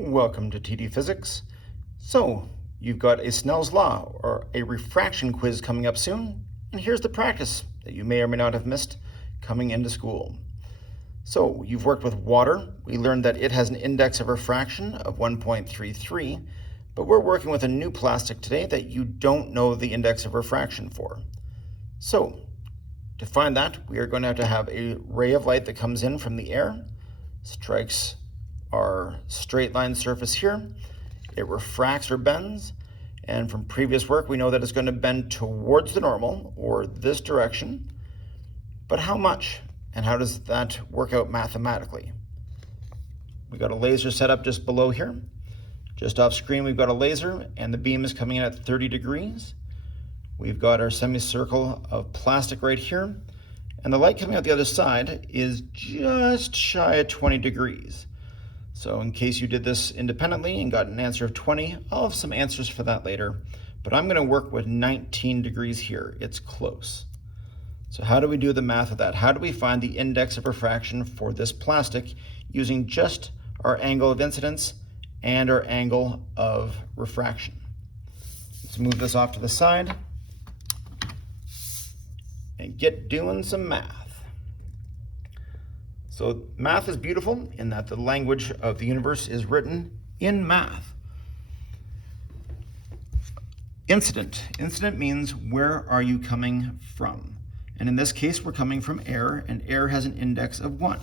Welcome to TD Physics. So, you've got a Snell's Law or a refraction quiz coming up soon, and here's the practice that you may or may not have missed coming into school. So, you've worked with water. We learned that it has an index of refraction of 1.33, but we're working with a new plastic today that you don't know the index of refraction for. So, to find that, we are going to have a ray of light that comes in from the air, strikes our straight line surface here. It refracts or bends, and from previous work we know that it's going to bend towards the normal, or this direction. But how much, and how does that work out mathematically? We got a laser set up just below here. Just off screen we've got a laser, and the beam is coming in at 30 degrees. We've got our semicircle of plastic right here, and the light coming out the other side is just shy of 20 degrees. So in case you did this independently and got an answer of 20, I'll have some answers for that later. But I'm going to work with 19 degrees here. It's close. So how do we do the math of that? How do we find the index of refraction for this plastic using just our angle of incidence and our angle of refraction? Let's move this off to the side and get doing some math. So math is beautiful in that the language of the universe is written in math. Incident. Incident means where are you coming from? And in this case, we're coming from air, and air has an index of 1.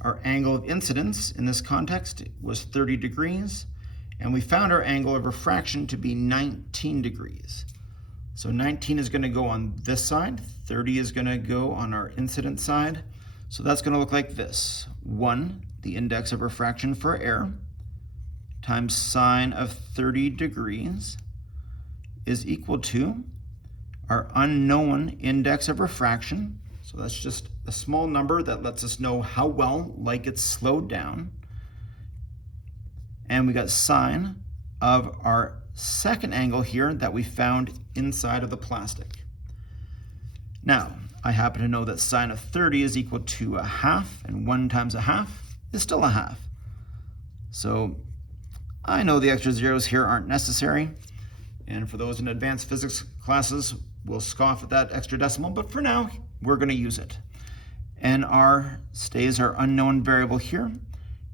Our angle of incidence in this context was 30 degrees, and we found our angle of refraction to be 19 degrees. So 19 is going to go on this side, 30 is going to go on our incident side. So that's going to look like this. 1, the index of refraction for air, times sine of 30 degrees is equal to our unknown index of refraction. So that's just a small number that lets us know how well light gets slowed down. And we got sine of our second angle here that we found inside of the plastic. Now, I happen to know that sine of 30 is equal to a half, and 1 times a half is still a half. So I know the extra zeros here aren't necessary, and for those in advanced physics classes, we'll scoff at that extra decimal, but for now, we're going to use it. NR stays our unknown variable here,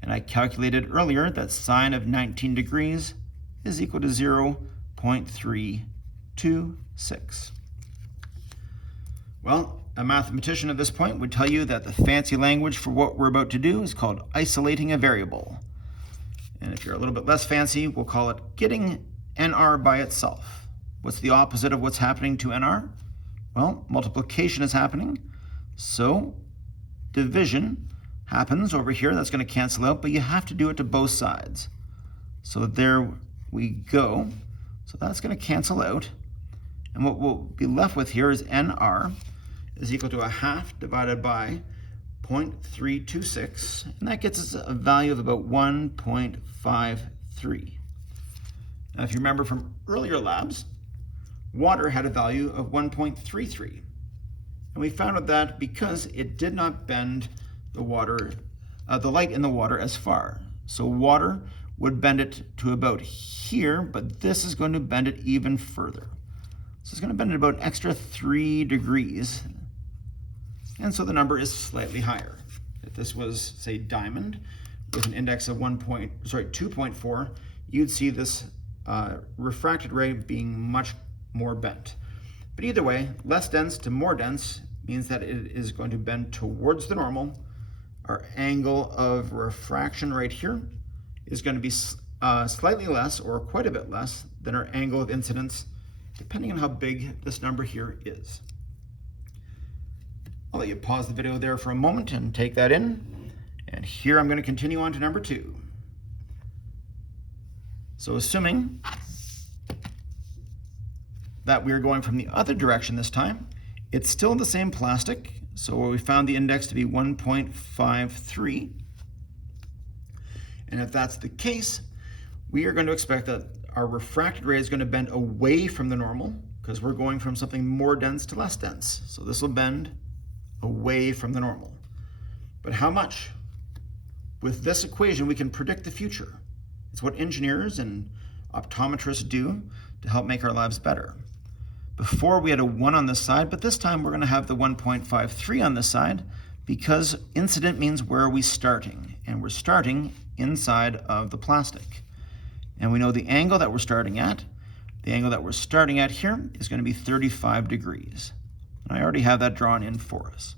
and I calculated earlier that sine of 19 degrees is equal to 0.326. Well, a mathematician at this point would tell you that the fancy language for what we're about to do is called isolating a variable. And if you're a little bit less fancy, we'll call it getting NR by itself. What's the opposite of what's happening to NR? Well, multiplication is happening. So division happens over here. That's going to cancel out, but you have to do it to both sides. So there we go. So that's going to cancel out. And what we'll be left with here is NR is equal to a half divided by 0.326, and that gets us a value of about 1.53. Now, if you remember from earlier labs, water had a value of 1.33, and we found out that because it did not bend the light in the water as far. So water would bend it to about here, but this is going to bend it even further. So it's going to bend it about an extra 3 degrees. And so the number is slightly higher. If this was, say, diamond with an index of 2.4, you'd see this refracted ray being much more bent. But either way, less dense to more dense means that it is going to bend towards the normal. Our angle of refraction right here is going to be slightly less, or quite a bit less, than our angle of incidence, depending on how big this number here is. I'll let you pause the video there for a moment and take that in. And here I'm going to continue on to number 2. So assuming that we are going from the other direction this time, it's still the same plastic. So we found the index to be 1.53. And if that's the case, we are going to expect that our refracted ray is going to bend away from the normal, because we're going from something more dense to less dense. So this will bend away from the normal. But how much? with this equation, we can predict the future. It's what engineers and optometrists do to help make our lives better. Before we had a 1 on this side, but this time we're going to have the 1.53 on this side because incident means where are we starting? And we're starting inside of the plastic. And we know the angle that we're starting at. The angle that we're starting at here is going to be 35 degrees. And I already have that drawn in for us.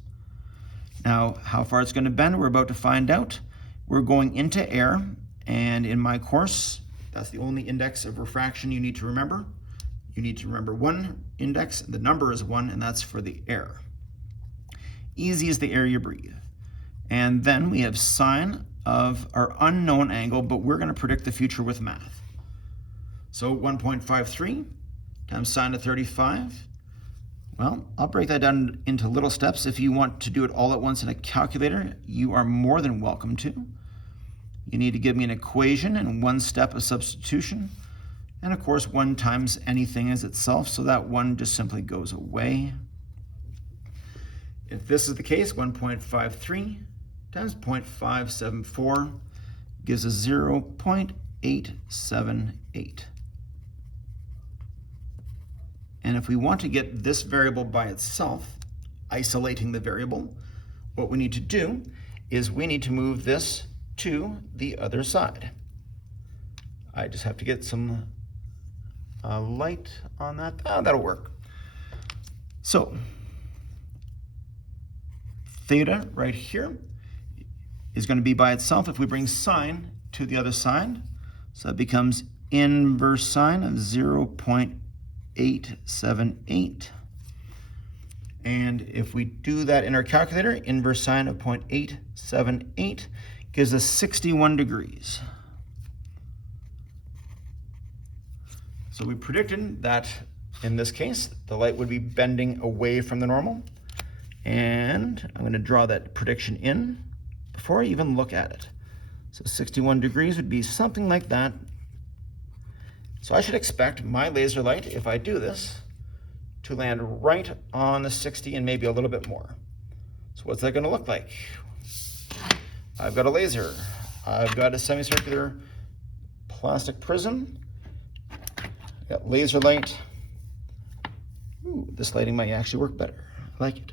Now, how far it's going to bend, we're about to find out. We're going into air, and in my course, that's the only index of refraction you need to remember. You need to remember one index, the number is 1, and that's for the air. Easy is the air you breathe. And then we have sine of our unknown angle, but we're going to predict the future with math. So 1.53 times sine of 35. Well, I'll break that down into little steps. If you want to do it all at once in a calculator, you are more than welcome to. You need to give me an equation and 1 step of substitution. And of course, 1 times anything is itself, so that 1 just simply goes away. If this is the case, 1.53 times 0.574 gives us 0.878. And if we want to get this variable by itself, isolating the variable, what we need to do is we need to move this to the other side. I just have to get some light on that. That'll work. So theta right here is going to be by itself if we bring sine to the other side. So it becomes inverse sine of 0.878. And if we do that in our calculator, inverse sine of 0.878 gives us 61 degrees. So we predicted that in this case, the light would be bending away from the normal. And I'm going to draw that prediction in before I even look at it. So 61 degrees would be something like that. So I should expect my laser light, if I do this, to land right on the 60 and maybe a little bit more. So what's that going to look like? I've got a laser. I've got a semicircular plastic prism. I've got laser light. Ooh, this lighting might actually work better. I like it.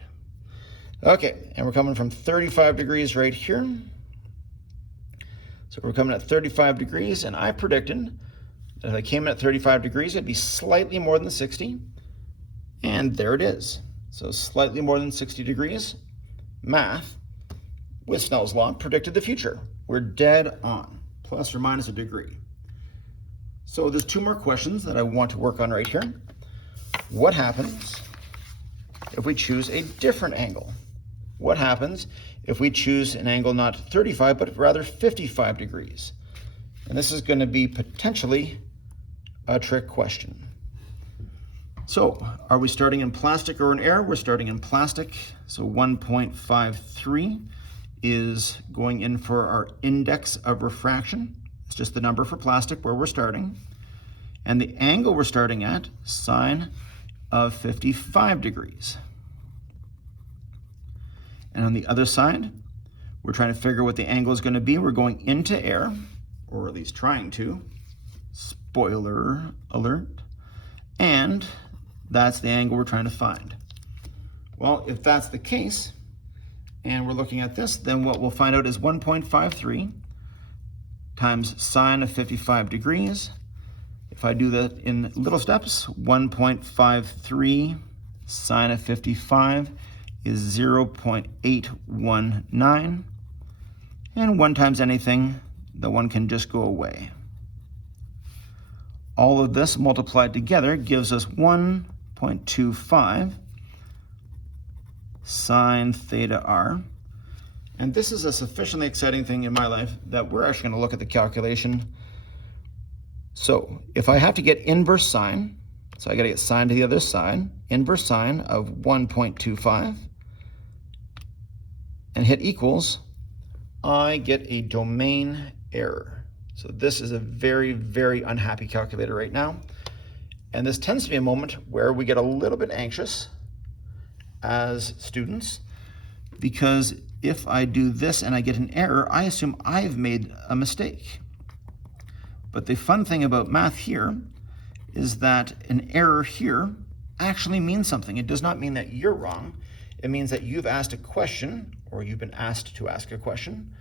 Okay, and we're coming from 35 degrees right here. So we're coming at 35 degrees, and I predicted that if I came in at 35 degrees, it'd be slightly more than 60. And there it is. So slightly more than 60 degrees. Math, with Snell's law, predicted the future. We're dead on, plus or minus a degree. So there's 2 more questions that I want to work on right here. What happens if we choose a different angle? What happens if we choose an angle not 35, but rather 55 degrees? And this is going to be potentially a trick question. So are we starting in plastic or in air? We're starting in plastic. So 1.53 is going in for our index of refraction. It's just the number for plastic where we're starting. And the angle we're starting at, sine of 55 degrees. And on the other side, we're trying to figure what the angle is going to be. We're going into air, or at least trying to. Spoiler alert. And that's the angle we're trying to find. Well, if that's the case, and we're looking at this, then what we'll find out is 1.53 times sine of 55 degrees. If I do that in little steps, 1.53 sine of 55 is 0.819. And 1 times anything, the 1 can just go away. All of this multiplied together gives us 1.25 sine theta r. And this is a sufficiently exciting thing in my life that we're actually going to look at the calculation. So if I have to get inverse sine, so I got to get sine to the other side, inverse sine of 1.25, and hit equals, I get a domain error. So this is a very, very unhappy calculator right now. And this tends to be a moment where we get a little bit anxious as students, because if I do this and I get an error, I assume I've made a mistake. But the fun thing about math here is that an error here actually means something. It does not mean that you're wrong. It means that you've asked a question, or you've been asked to ask a question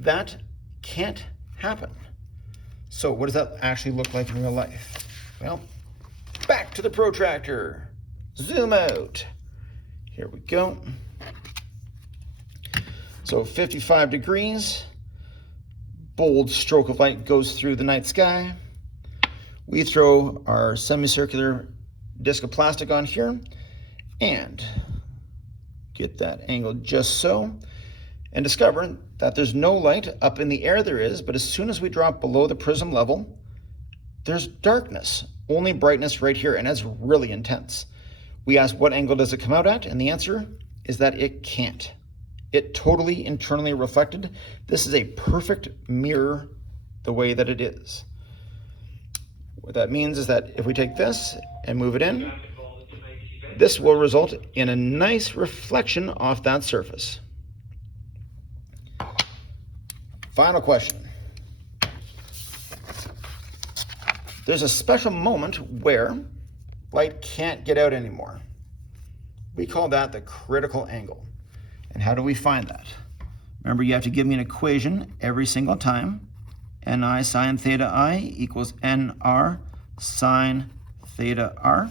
that can't happen. So what does that actually look like in real life? Well, back to the protractor. Zoom out. Here we go. So 55 degrees. Bold stroke of light goes through the night sky. We throw our semicircular disc of plastic on here and get that angle just so, and discover that there's no light. Up in the air there is, but as soon as we drop below the prism level, there's darkness, only brightness right here, and that's really intense. We ask what angle does it come out at, and the answer is that it can't. It totally internally reflected. This is a perfect mirror the way that it is. What that means is that if we take this and move it in, this will result in a nice reflection off that surface. Final question. There's a special moment where light can't get out anymore. We call that the critical angle. And how do we find that? Remember, you have to give me an equation every single time. Ni sine theta I equals Nr sine theta R.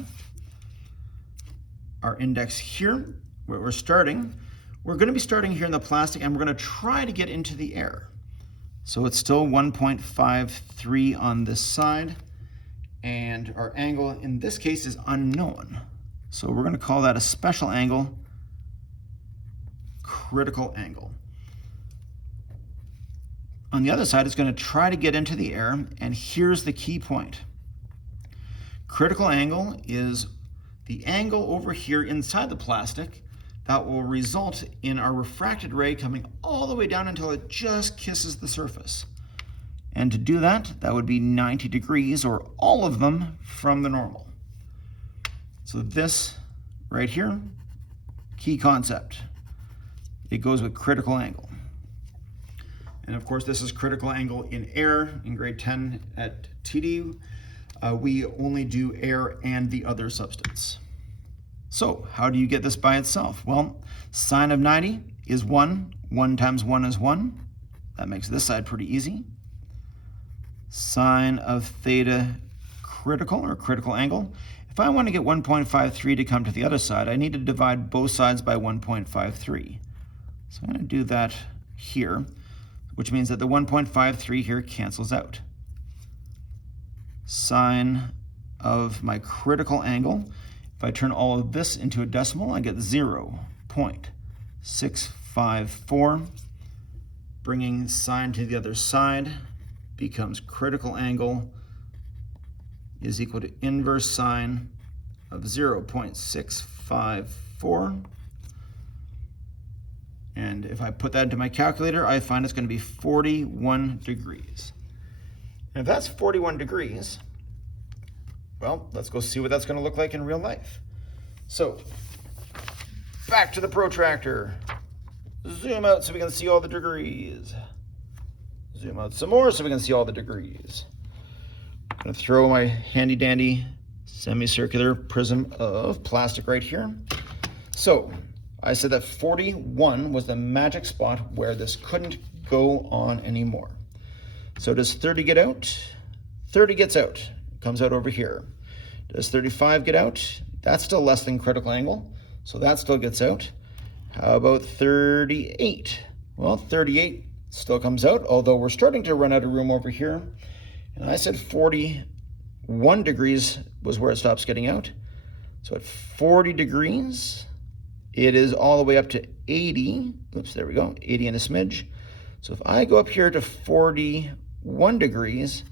Our index here, where we're starting, we're going to be starting here in the plastic, and we're going to try to get into the air. So it's still 1.53 on this side, and our angle in this case is unknown. So we're going to call that a special angle, critical angle. On the other side, it's going to try to get into the air, and here's the key point. Critical angle is the angle over here inside the plastic that will result in our refracted ray coming all the way down until it just kisses the surface. And to do that, that would be 90 degrees, or all of them, from the normal. So this right here, key concept. It goes with critical angle. And of course, this is critical angle in air. In grade 10 at TD, we only do air and the other substance. So how do you get this by itself? Well, sine of 90 is 1. 1 times 1 is 1. That makes this side pretty easy. Sine of theta critical, or critical angle. If I want to get 1.53 to come to the other side, I need to divide both sides by 1.53. So I'm going to do that here, which means that the 1.53 here cancels out. Sine of my critical angle, if I turn all of this into a decimal, I get 0.654. Bringing sine to the other side becomes critical angle is equal to inverse sine of 0.654. And if I put that into my calculator, I find it's going to be 41 degrees. And if that's 41 degrees, well, let's go see what that's going to look like in real life. So, back to the protractor. Zoom out so we can see all the degrees. Zoom out some more so we can see all the degrees. I'm going to throw my handy dandy semicircular prism of plastic right here. So, I said that 41 was the magic spot where this couldn't go on anymore. So does 30 get out? 30 gets out. It comes out over here. Does 35 get out? That's still less than critical angle, so that still gets out. How about 38? Well, 38 still comes out, although we're starting to run out of room over here. And I said 41 degrees was where it stops getting out. So at 40 degrees, it is all the way up to 80. Oops, there we go, 80 and a smidge. So if I go up here to 41 degrees,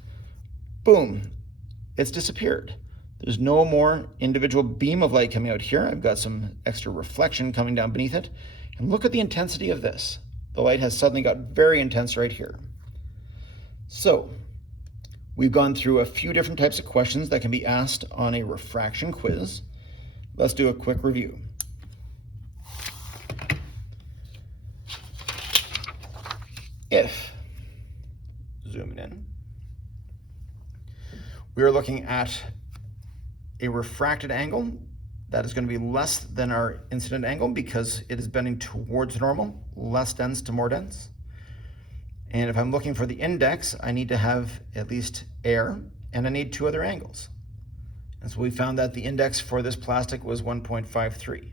boom, it's disappeared. There's no more individual beam of light coming out here. I've got some extra reflection coming down beneath it. And look at the intensity of this. The light has suddenly got very intense right here. So we've gone through a few different types of questions that can be asked on a refraction quiz. Let's do a quick review. if, zooming in, we are looking at a refracted angle that is going to be less than our incident angle because it is bending towards normal, less dense to more dense. And if I'm looking for the index, I need to have at least air, and I need two other angles. And so we found that the index for this plastic was 1.53.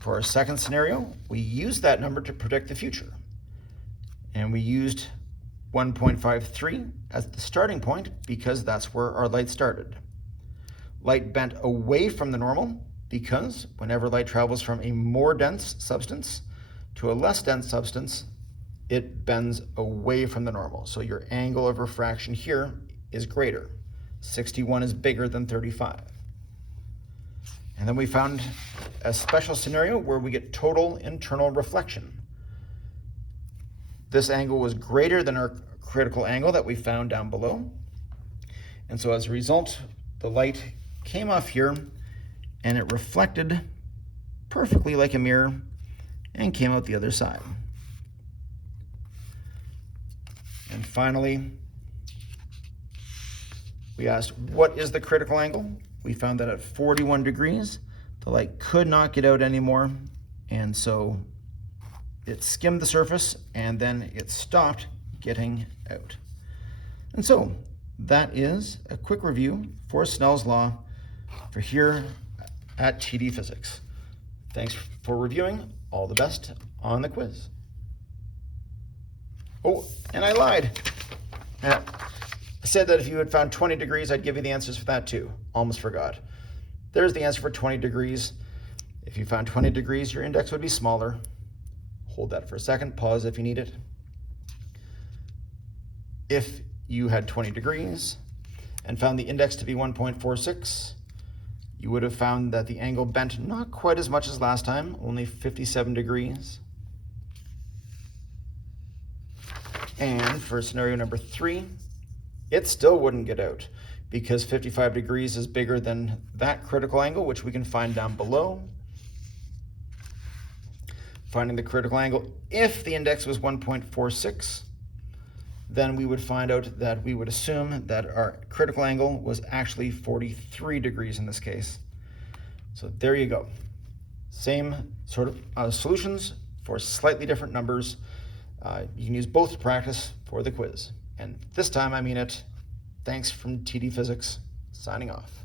For our second scenario, we used that number to predict the future. And we used 1.53 as the starting point because that's where our light started. Light bent away from the normal because whenever light travels from a more dense substance to a less dense substance, it bends away from the normal. So your angle of refraction here is greater. 61 is bigger than 35. And then we found a special scenario where we get total internal reflection. This angle was greater than our critical angle that we found down below. And so as a result, the light came off here and it reflected perfectly like a mirror and came out the other side. And finally, we asked, what is the critical angle? We found that at 41 degrees, the light could not get out anymore, and so it skimmed the surface and then it stopped getting out. And so that is a quick review for Snell's law for here at TD Physics. Thanks for reviewing. All the best on the quiz. Oh, and I lied. I said that if you had found 20 degrees, I'd give you the answers for that too. Almost forgot. There's the answer for 20 degrees. If you found 20 degrees, your index would be smaller. Hold that for a second. Pause if you need it. If you had 20 degrees and found the index to be 1.46, you would have found that the angle bent not quite as much as last time, only 57 degrees. And for scenario number 3, it still wouldn't get out because 55 degrees is bigger than that critical angle, which we can find down below. Finding the critical angle, if the index was 1.46, then we would find out that we would assume that our critical angle was actually 43 degrees in this case. So there you go. Same sort of solutions for slightly different numbers. You can use both to practice for the quiz. And this time I mean it. Thanks from TD Physics, signing off.